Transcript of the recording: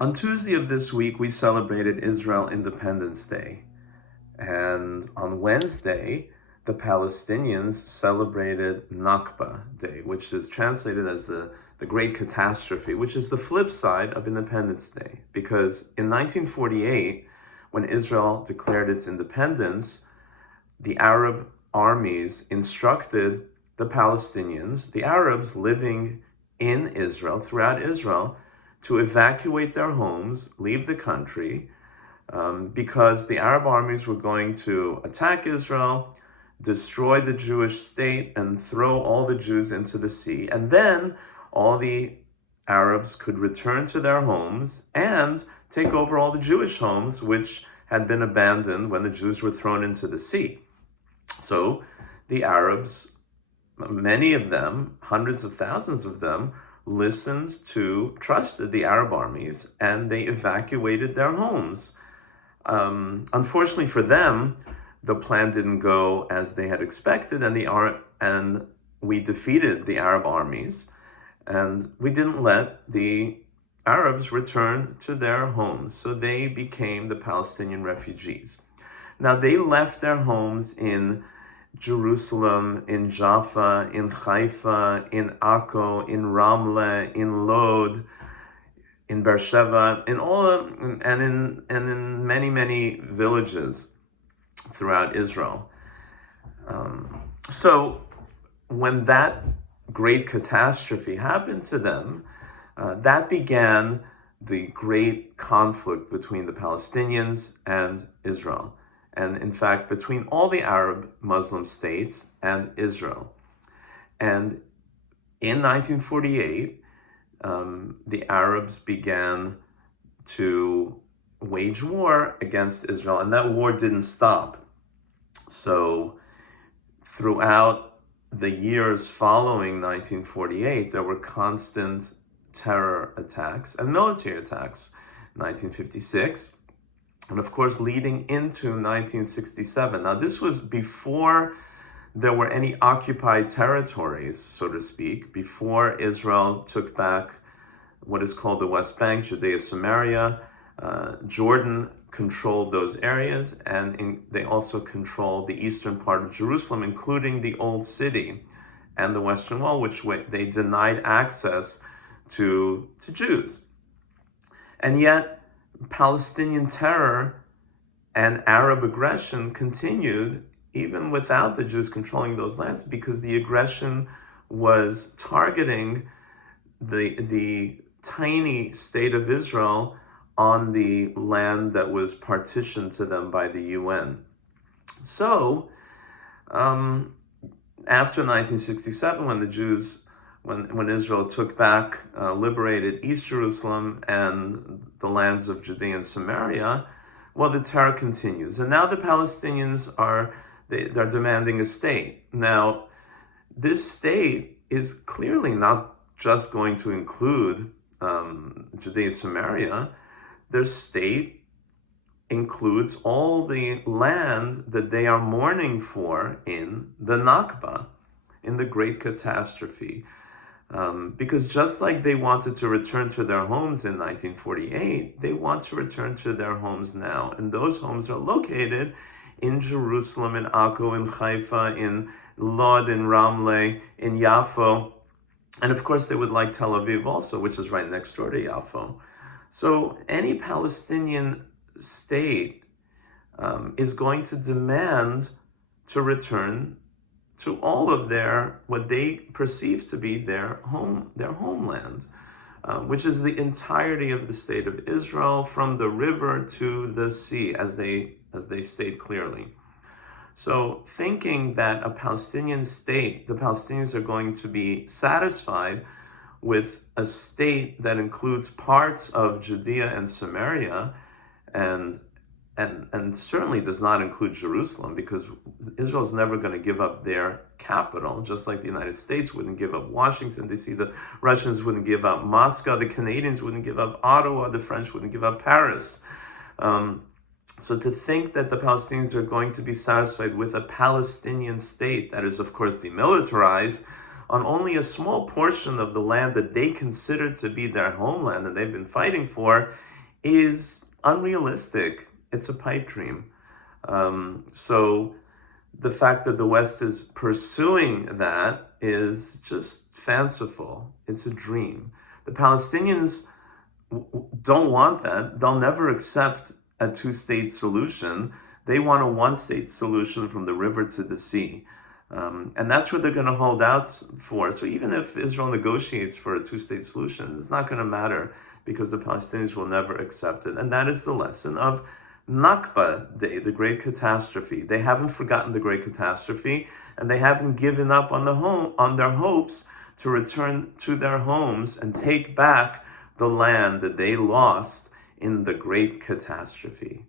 On Tuesday of this week, we celebrated Israel Independence Day. And on Wednesday, the Palestinians celebrated Nakba Day, which is translated as the Great Catastrophe, which is the flip side of Independence Day. Because in 1948, when Israel declared its independence, the Arab armies instructed the Palestinians, the Arabs living in Israel, throughout Israel, to evacuate their homes, leave the country, because the Arab armies were going to attack Israel, destroy the Jewish state, and throw all the Jews into the sea. And then all the Arabs could return to their homes and take over all the Jewish homes, which had been abandoned when the Jews were thrown into the sea. So the Arabs, many of them, hundreds of thousands of them, trusted the Arab armies, and they evacuated their homes. Unfortunately for them, the plan didn't go as they had expected, and we defeated the Arab armies, and we didn't let the Arabs return to their homes, so they became the Palestinian refugees. Now, they left their homes in Jerusalem, in Jaffa, in Haifa, in Akko, in Ramle, in Lod, in Beersheba, in many villages throughout Israel. So when that great catastrophe happened to them, that began the great conflict between the Palestinians and Israel. And in fact, between all the Arab Muslim states and Israel. And in 1948, the Arabs began to wage war against Israel, and that war didn't stop. So throughout the years following 1948, there were constant terror attacks and military attacks. 1956, and of course, leading into 1967. Now, this was before there were any occupied territories, so to speak, before Israel took back what is called the West Bank, Judea, Samaria. Jordan controlled those areas, and they also controlled the eastern part of Jerusalem, including the Old City and the Western Wall, which they denied access to Jews. And yet, Palestinian terror and Arab aggression continued even without the Jews controlling those lands, because the aggression was targeting the tiny state of Israel on the land that was partitioned to them by the UN. So, after 1967, when Israel took back, liberated East Jerusalem and the lands of Judea and Samaria, well, the terror continues. And now the Palestinians they're demanding a state. Now, this state is clearly not just going to include Judea and Samaria. Their state includes all the land that they are mourning for in the Nakba, in the Great Catastrophe. Because just like they wanted to return to their homes in 1948, they want to return to their homes now. And those homes are located in Jerusalem, in Akko, in Haifa, in Lod, in Ramle, in Yaffo. And of course, they would like Tel Aviv also, which is right next door to Yaffo. So any Palestinian state is going to demand to return to all of what they perceive to be their homeland, which is the entirety of the state of Israel, from the river to the sea, as they state clearly. So thinking that a Palestinian state, the Palestinians are going to be satisfied with a state that includes parts of Judea and Samaria, and certainly does not include Jerusalem, because Israel is never going to give up their capital, just like the United States wouldn't give up Washington, D.C., the Russians wouldn't give up Moscow, the Canadians wouldn't give up Ottawa, the French wouldn't give up Paris. So to think that the Palestinians are going to be satisfied with a Palestinian state that is, of course, demilitarized, on only a small portion of the land that they consider to be their homeland and they've been fighting for is unrealistic. It's a pipe dream. So the fact that the West is pursuing that is just fanciful. It's a dream. The Palestinians don't want that. They'll never accept a two-state solution. They want a one-state solution from the river to the sea. And that's what they're going to hold out for. So even if Israel negotiates for a two-state solution, it's not going to matter because the Palestinians will never accept it. And that is the lesson of Nakba Day, the Great Catastrophe. They haven't forgotten the Great Catastrophe, and they haven't given up on their hopes to return to their homes and take back the land that they lost in the Great Catastrophe.